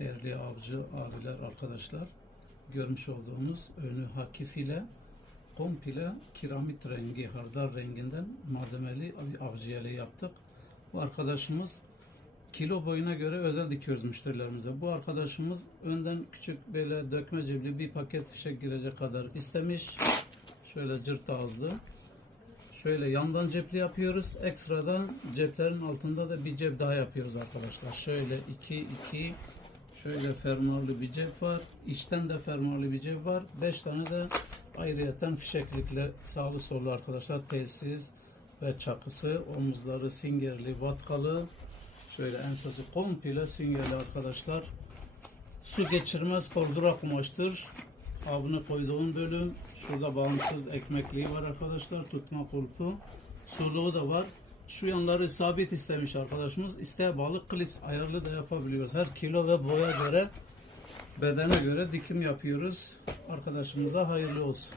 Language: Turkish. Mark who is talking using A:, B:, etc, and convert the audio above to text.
A: değerli avcı abiler, arkadaşlar. Görmüş olduğunuz önü hakif ile komple kiramit rengi, hardal renginden malzemeli bir avcı yeleği yaptık. Bu arkadaşımız kilo boyuna göre özel dikiyoruz müşterilerimize. Bu arkadaşımız önden küçük böyle dökme cebli bir paket fişek girecek kadar istemiş. Şöyle cırt ağızlı. Şöyle yandan cepli yapıyoruz. Ekstradan ceplerin altında da bir cep daha yapıyoruz arkadaşlar. Şöyle 2 2 şöyle fermuarlı bir cep var. İçten de fermuarlı bir cep var. 5 tane de ayrıyeten fişeklikle sağlı sollu arkadaşlar tesis ve çakısı, omuzları singerli, vatkalı. Şöyle ensesi komple singerli arkadaşlar. Su geçirmez koldura kumaştır. Avını koyduğum bölüm. Şurada bağımsız ekmekliği var arkadaşlar. Tutma kulpu. Suluğu da var. Şu yanları sabit istemiş arkadaşımız. İsteğe bağlı klips ayarlı da yapabiliyoruz. Her kilo ve boya göre bedene göre dikim yapıyoruz. Arkadaşımıza hayırlı olsun.